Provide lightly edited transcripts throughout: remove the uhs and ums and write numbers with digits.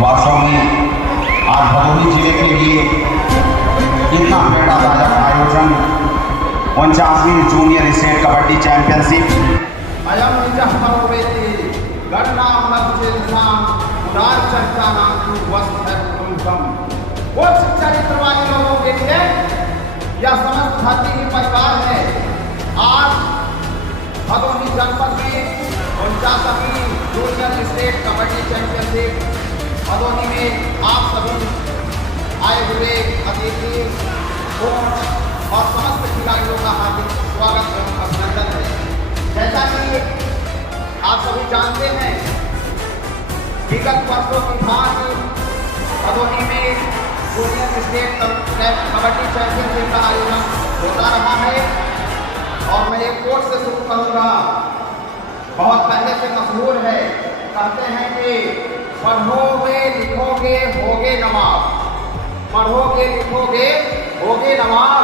वास्तव में आज भदोही जिले के लिए इतना प्रेरणादायक आयोजन 49वीं जूनियर स्टेट कबड्डी चैंपियनशिप अयम निजः परवेति गणनाम लक्ष्येषाम उदार चर्चा नाम तु वस्त्र कुंभम। वो चरित्र वाले लोगों के लिए यह समस्त धरती की परिवार है। आज भदोही जनपद में 49वीं junior state kabaddi championship Bhadohi में आप सभी आए हुए अतिथि कोच और समस्त खिलाड़ियों का हार्दिक स्वागत एवं अभिनंदन है। जैसा कि आप सभी जानते हैं, विगत वर्षों की भांति भदोही में जूनियर स्टेट कबड्डी चैंपियनशिप का आयोजन होता रहा है। और मैं एक कोट से शुरू करूँगा, बहुत पहले से मशहूर है। कहते हैं कि पढ़ोगे लिखोगे होगे नवाब, पढ़ोगे लिखोगे होगे नवाब,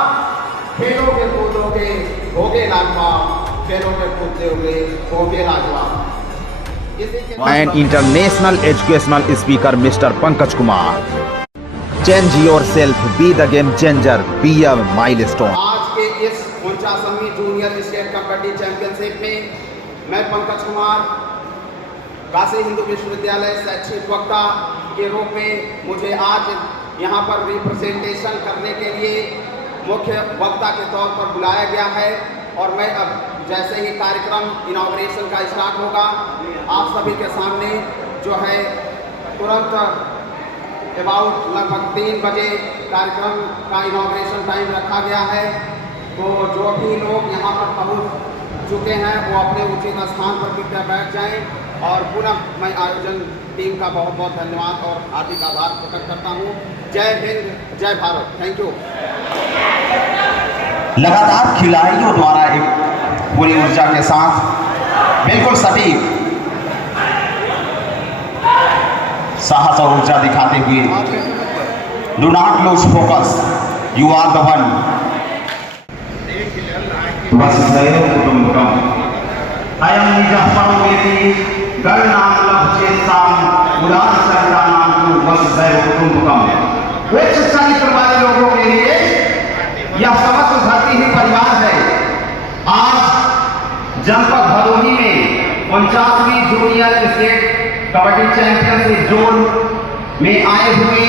खेलोगे कूदोगे होगे लाजवाब, खेलोगे कूदोगे होगे लाजवाब। And international educational speaker Mr. Pankaj Kumar. Change yourself, be the game changer, be a milestone. आज के इस 49वीं जूनियर स्टेट कबड्डी चैंपियनशिप में मैं पंकज कुमार काशी हिंदू विश्वविद्यालय शैक्षिक वक्ता के रूप में मुझे आज यहाँ पर रिप्रेजेंटेशन करने के लिए मुख्य वक्ता के तौर पर बुलाया गया है। और मैं अब जैसे ही कार्यक्रम इनॉग्रेशन का स्टार्ट होगा, आप सभी के सामने जो है तुरंत अबाउट लगभग 3 बजे कार्यक्रम का इनॉग्रेशन टाइम रखा गया है। तो जो भी लोग यहाँ पर पहुँच चुके हैं वो अपने उचित स्थान पर कृपया बैठ जाएं। और पुनः मैं आयोजन टीम का बहुत बहुत धन्यवाद और हार्दिक आभार प्रकट करता हूँ। जय हिंद, जय भारत। Thank you. लगातार खिलाड़ियों द्वारा एक पूरी ऊर्जा के साथ बिल्कुल सटीक साहस और ऊर्जा दिखाते हुए, do not lose focus, you are the one. कुटुंबकम अयम निजः परवेति गणनाम लक्ष्येषाम उदार चर्चा नाम तु वसुधैव कुटुंबकम। वे चरित्र वाले लोगों के लिए यह समस्त धरती ही परिवार है। आज जनपद भदोही में 49वीं junior state kabaddi championship zone में आए हुए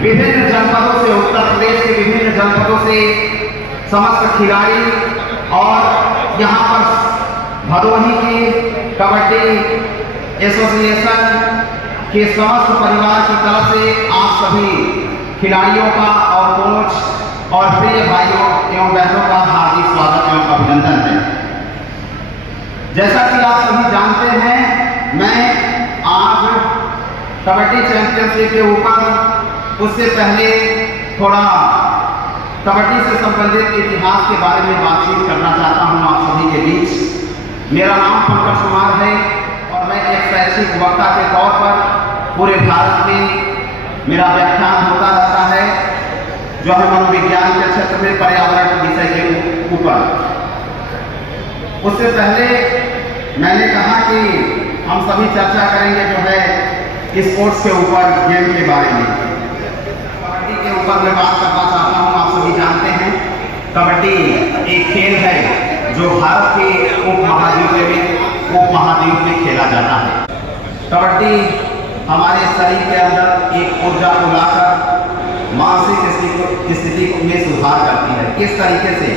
विभिन्न जनपदों से, उत्तर प्रदेश के विभिन्न जनपदों से समस्त खिलाड़ी और यहाँ पर भदोही की कबड्डी एसोसिएशन के समस्त परिवार की तरफ से आप सभी खिलाड़ियों का और कोच और प्रिय भाइयों एवं बहनों का हार्दिक स्वागत एवं अभिनंदन है। जैसा कि आप सभी जानते हैं, मैं आज कबड्डी चैंपियनशिप के ऊपर उससे पहले थोड़ा कबड्डी से संबंधित इतिहास के बारे में बातचीत करना चाहता हूं आप सभी के बीच। मेरा नाम पंकज कुमार है और मैं एक शैक्षिक वक्ता के तौर पर पूरे भारत में मेरा व्याख्यान होता रहता है, जो है मनोविज्ञान के क्षेत्र में पर्यावरण विषय के ऊपर। उससे पहले मैंने कहा कि हम सभी चर्चा करेंगे जो है स्पोर्ट्स के ऊपर, गेम के बारे में। कबड्डी के ऊपर मैं बात करना चाहता हूँ। आप सभी जानते हैं कबड्डी एक खेल है जो भारत के उपमहाद्वीप में खेला जाता है। कबड्डी हमारे शरीर के अंदर एक ऊर्जा को लाकर मानसिक स्थिति में सुधार करती है। किस तरीके से?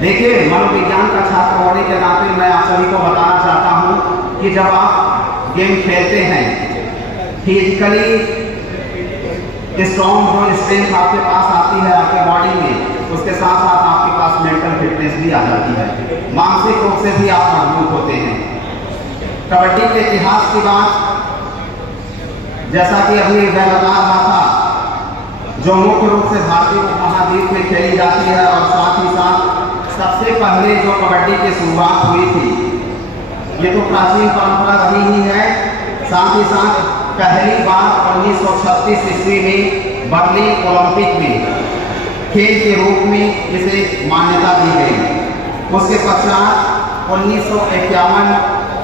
देखिए, मनोविज्ञान का छात्र होने के नाते मैं आप सभी को बताना चाहता हूं कि जब आप गेम खेलते हैं, फिजिकली स्ट्रॉन्ग जो स्ट्रेंथ आपके पास आती है आपके बॉडी में, उसके साथ साथ आपके पास मेंटल फिटनेस भी आ जाती है, मानसिक रूप से भी आप मजबूत होते हैं। कबड्डी के इतिहास की बात जैसा कि अभी मैं बता रहा था, जो मुख्य रूप से भारतीय उपमहाद्वीप में खेली जाती है और साथ ही साथ सबसे पहले जो कबड्डी की शुरुआत हुई थी, ये तो प्राचीन परंपरा रही ही है। साथ ही साथ पहली बार 1936 ईस्वी में बर्लिन ओलंपिक में खेल के रूप में इसे मान्यता दी गई। उसके पश्चात 1951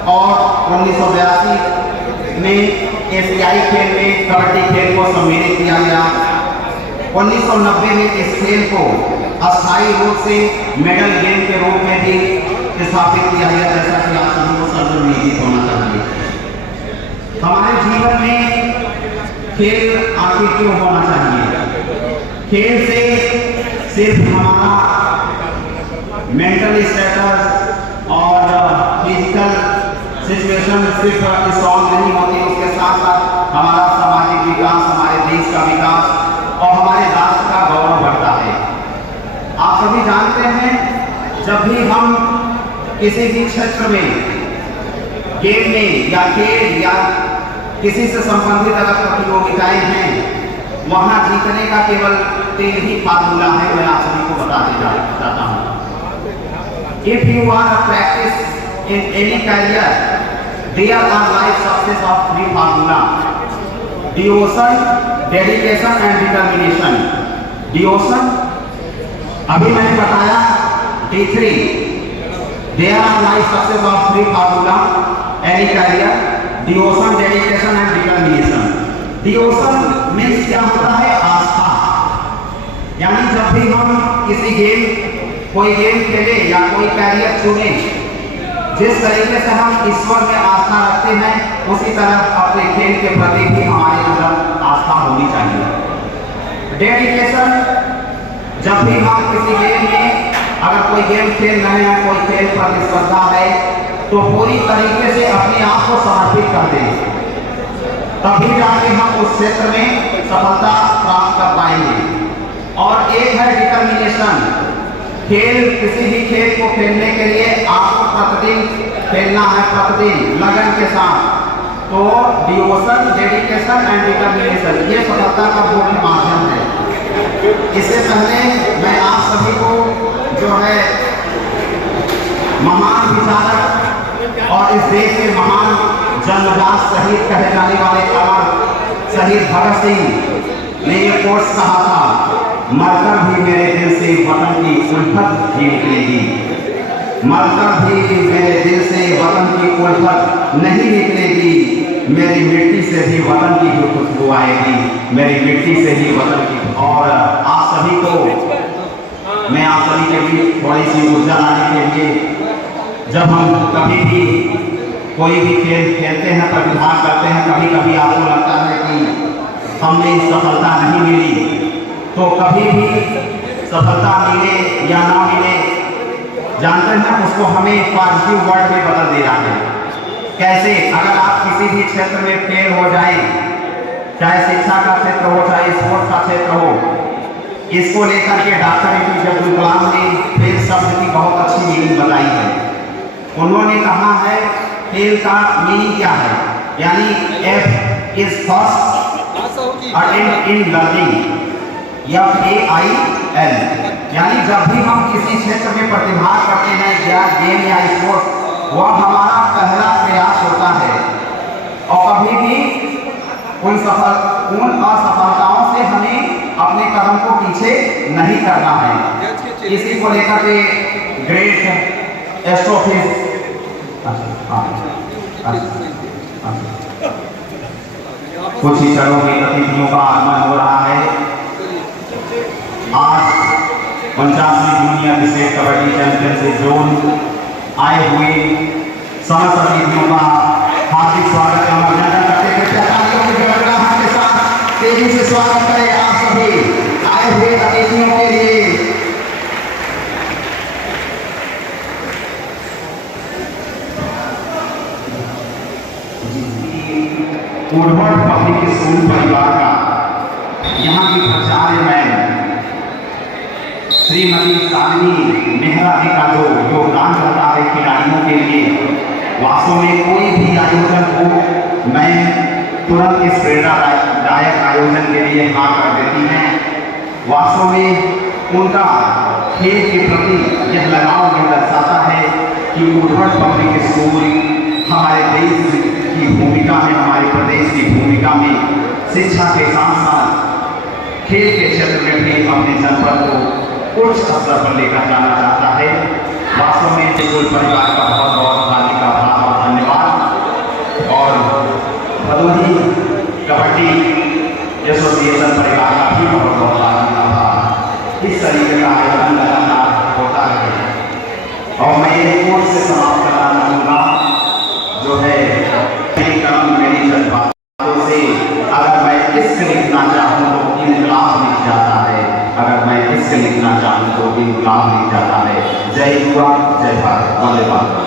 और 1982 में एशियाई खेल में कबड्डी खेल को सम्मिलित किया गया। 1990 में इस खेल को अस्थायी रूप से मेडल गेम के रूप में भी स्थापित किया गया, जैसा कि आप सभी को सर्वनिहित होना चाहिए। हमारे जीवन में खेल आखिर क्यों होना चाहिए? खेल से सिर्फ हमारा मेंटल स्टेटस और फिजिकल सिचुएशन सिर्फ स्ट्रॉन्ग नहीं होती, उसके साथ साथ हमारा सामाजिक विकास, हमारे देश का विकास और हमारे राष्ट्र का गौरव बढ़ता है। आप सभी जानते हैं, जब भी हम किसी भी क्षेत्र में गेम में या खेल या किसी से संबंधित अगर प्रतियोगिताएं हैं, वहां जीतने का केवल 3 ही फार्मूला है, मैं आप सभी को बता देना चाहता हूं। If you want to practice in any career, there are life success of 3 formula: devotion, dedication and determination. Devotion, अभी मैंने बताया D3. There are life success of 3 formula any career: devotion, dedication and determination. Devotion means क्या होता है? आस्था। यानी जब भी हम किसी कोई गेम खेले या कोई कैरियर चुने, जिस तरीके से हम ईश्वर में आस्था रखते हैं, उसी तरह अपने खेल के प्रति भी हमारे अंदर आस्था होनी चाहिए। डेडिकेशन, जब भी हम किसी गेम में अगर कोई गेम खेल रहे हैं, कोई खेल प्रतिस्पर्धा है, तो पूरी तरीके से अपने आप को समर्पित कर दें, तभी जाके हम उस क्षेत्र में सफलता प्राप्त कर पाएंगे। और एक है डिटर्मिनेशन। खेल, किसी भी खेल को खेलने के लिए आपको प्रतिदिन खेलना है, प्रतिदिन लगन के साथ। तो डिवोशन, डेडिकेशन एंड डिटर्मिनेशन, ये सफलता का मुख्य माध्यम है। इससे पहले मैं आप सभी को जो है महान विचारक और इस देश के महान जन्मजात शहीद कहे जाने वाले अमर शहीद भगत सिंह ने ये कोर्स कहा था, मरकर भी मेरे दिल से वतन की उल्फत नहीं निकलेगी। मरकर भी मेरे दिल से वतन की उल्फत नहीं निकलेगी। मेरी मिट्टी से भी वतन की जो खुशबू आएगी, मेरी मिट्टी से ही वतन की। और आप सभी को मैं आप सभी के बीच थोड़ी सी ऊर्जा लाने के लिए, जब हम कभी भी कोई भी खेल खेलते हैं, प्रतिभाग करते हैं, कभी कभी आपको लगता है कि हमें सफलता नहीं मिली, तो कभी भी सफलता मिले या ना मिले, जानते हैं उसको हमें पॉजिटिव वर्ड में बदल देना है। कैसे? अगर आप किसी भी क्षेत्र में फेल हो जाए, चाहे शिक्षा का क्षेत्र हो, चाहे स्पोर्ट्स का क्षेत्र हो, इसको लेकर के डॉक्टर एपीजे अब्दुल कलाम ने फेल शब्द की बहुत अच्छी मीनिंग बताई है। उन्होंने कहा है फेल का मीनिंग क्या है, यानी F is first attempt in learning, FAIL, यानी जब भी हम किसी क्षेत्र में प्रतिभाग करते हैं या गेम या स्पोर्ट्स, वह हमारा पहला प्रयास होता है और कभी भी उन असफलताओं से हमें अपने कदम को पीछे नहीं करना है। इसी को लेकर के ग्रेट एस्ट्रोफिजिक्स कुछ ही क्षणों में अतिथियों का आगमन हो रहा है। आज 50वीं junior state kabaddi championship zone आए हुए समस्त अतिथियों का हार्दिक स्वागत एवं अभिनंदन करते हुए के साथ तेजी से स्वागत करें आप सभी आए हुए अतिथियों के लिए। उर्वरक पब्लिक स्कूल परिवार का यहाँ की प्राचार्य मैम श्रीमती शालिनी मेहरा जी का जो योगदान रहता है खिलाड़ियों के लिए, वास्तव में कोई भी आयोजन हो, मैं तुरंत इस प्रेरणादायक आयोजन के लिए हाँ कर देती हैं। वास्तव में उनका खेल के प्रति यह लगाव यह दर्शाता है कि उर्वरक पब्लिक स्कूल हमारे देश की भूमिका में, हमारे प्रदेश की भूमिका में शिक्षा के साथ साथ खेल के क्षेत्र में भी अपने जनपद को उच्च स्तर पर लेकर जाना चाहता है। वास्तव में स्कूल परिवार का बहुत बहुत हार्दिक आभार और धन्यवाद। और बंधुही कबड्डी एसोसिएशन परिवार का भी बहुत बहुत धन्यवाद। इस तरीके का आयोजन लगातार होता रहे। और मैं ये कोर्स से समाप्त करना चाहूँगा जो है मेरी कलम मेरी जज्बातों से, अगर मैं इश्क लिखना चाहूँ तो इनकलाब लिख जाता है, अगर मैं इश्क लिखना चाहूँ तो इनकलाब लिख जाता है। जय युवा, जय भारत, वंदे मातरम।